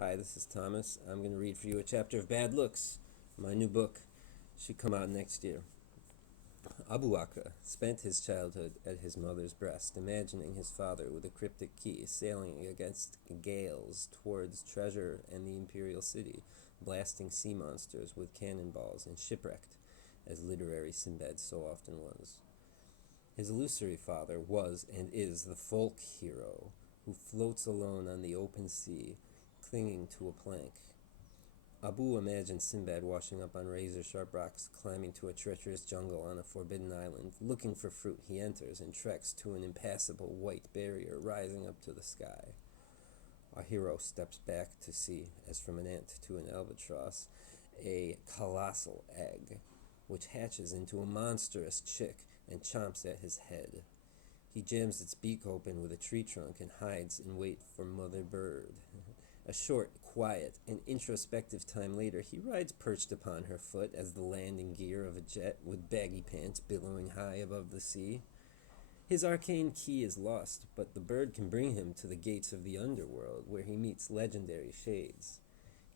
Hi, this is Thomas. I'm going to read for you a chapter of Bad Looks, my new book. Should come out next year. Abu Aka spent his childhood at his mother's breast, imagining his father with a cryptic key sailing against gales towards treasure and the imperial city, blasting sea monsters with cannonballs and shipwrecked, as literary Sinbad so often was. His illusory father was and is the folk hero who floats alone on the open sea, clinging to a plank. Abu imagined Sinbad washing up on razor-sharp rocks, climbing to a treacherous jungle on a forbidden island. Looking for fruit, he enters and treks to an impassable white barrier rising up to the sky. Our hero steps back to see, as from an ant to an albatross, a colossal egg, which hatches into a monstrous chick and chomps at his head. He jams its beak open with a tree trunk and hides in wait for Mother Bird. A short, quiet, and introspective time later, he rides perched upon her foot as the landing gear of a jet with baggy pants billowing high above the sea. His arcane key is lost, but the bird can bring him to the gates of the underworld, where he meets legendary shades.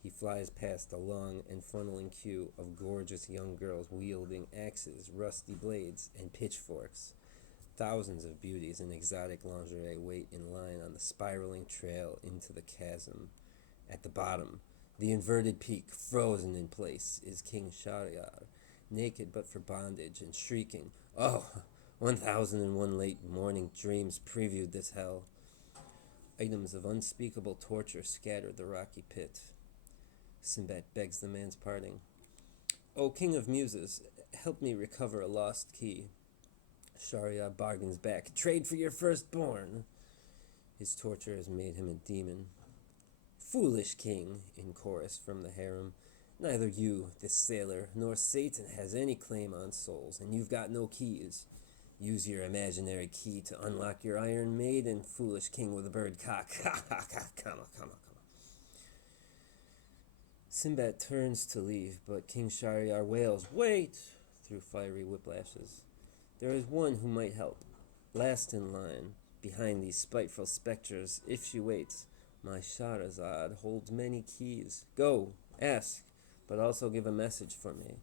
He flies past a long and funneling queue of gorgeous young girls wielding axes, rusty blades, and pitchforks. Thousands of beauties in exotic lingerie wait in line on the spiraling trail into the chasm. At the bottom, the inverted peak, frozen in place, is King Shahryar, naked but for bondage and shrieking, "Oh, 1001 late morning dreams previewed this hell." Items of unspeakable torture scatter the rocky pit. Sinbad begs the man's pardon. "O King of Muses, help me recover a lost key." Shahryar bargains back, "Trade for your firstborn." His torture has made him a demon. "Foolish king," in chorus from the harem. "Neither you, this sailor, nor Satan has any claim on souls, and you've got no keys. Use your imaginary key to unlock your iron maiden, foolish king with a bird cock. Ha ha ha, come on. Sinbad turns to leave, but King Shahryar wails, "Wait!" through fiery whiplashes. There is one who might help. Last in line, behind these spiteful spectres, if she waits, my Shahrazad holds many keys. Go, ask, but also give a message for me.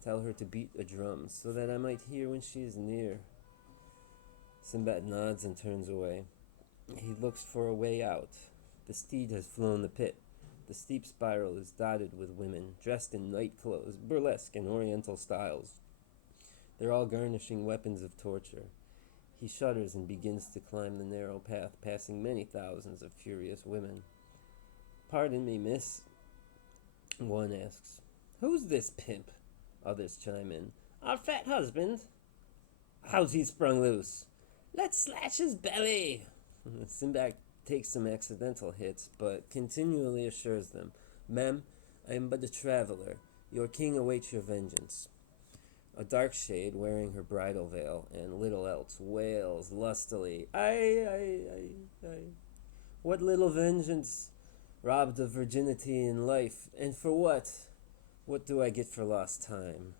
Tell her to beat a drum, so that I might hear when she is near." Sinbad nods and turns away. He looks for a way out. The steed has flown the pit. The steep spiral is dotted with women, dressed in night clothes, burlesque and oriental styles. They're all garnishing weapons of torture. He shudders and begins to climb the narrow path, passing many thousands of furious women. "Pardon me, miss," one asks. "Who's this pimp?" Others chime in. "Our fat husband." "How's he sprung loose?" "Let's slash his belly." Sinbad takes some accidental hits, but continually assures them, "Ma'am, I am but a traveler. Your king awaits your vengeance." A dark shade, wearing her bridal veil and little else, wails lustily, "I. What little vengeance? Robbed of virginity and life, and for what? What do I get for lost time?"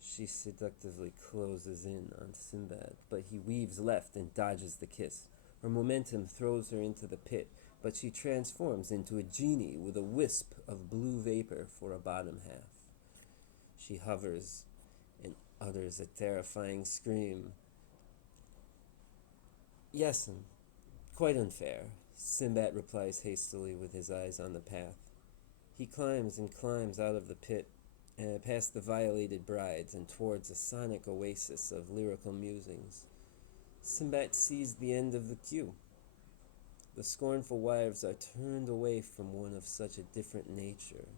She seductively closes in on Sinbad, but he weaves left and dodges the kiss. Her momentum throws her into the pit, but she transforms into a genie with a wisp of blue vapor for a bottom half. She hovers and utters a terrifying scream. "Yes'm, quite unfair," Sinbad replies hastily with his eyes on the path. He climbs and climbs out of the pit, past the violated brides and towards a sonic oasis of lyrical musings. Sinbad sees the end of the queue. The scornful wives are turned away from one of such a different nature,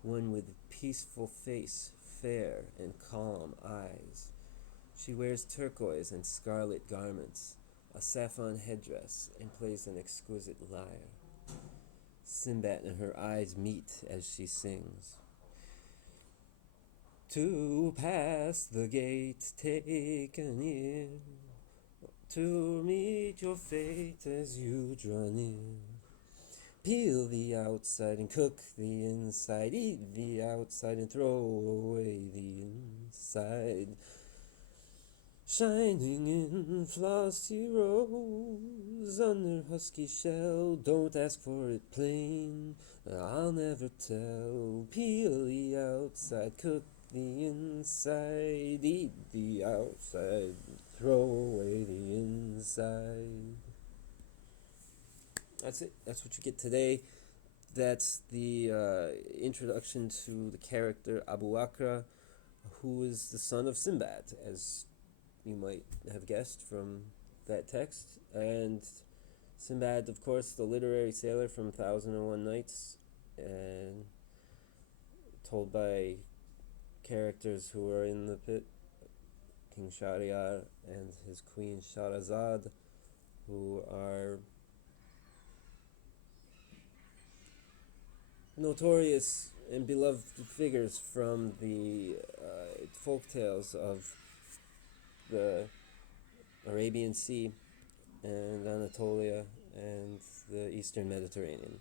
one with peaceful face, fair and calm eyes. She wears turquoise and scarlet garments, a saffron headdress, and plays an exquisite lyre. Sinbad and her eyes meet as she sings. "To pass the gate, take an ear, to meet your fate as you draw near. Peel the outside and cook the inside, eat the outside and throw away the inside." Shining in flossy rose under husky shell. Don't ask for it plain, I'll never tell. Peel the outside, cook the inside. Eat the outside, throw away the inside. That's it. That's what you get today. That's the introduction to the character Abu Akra, who is the son of Sinbad, as you might have guessed from that text. And Sinbad, of course, the literary sailor from Thousand and One Nights, and told by characters who are in the pit, King Shahryar and his queen Shahrazad, who are notorious and beloved figures from the folk tales of the Arabian Sea and Anatolia and the Eastern Mediterranean.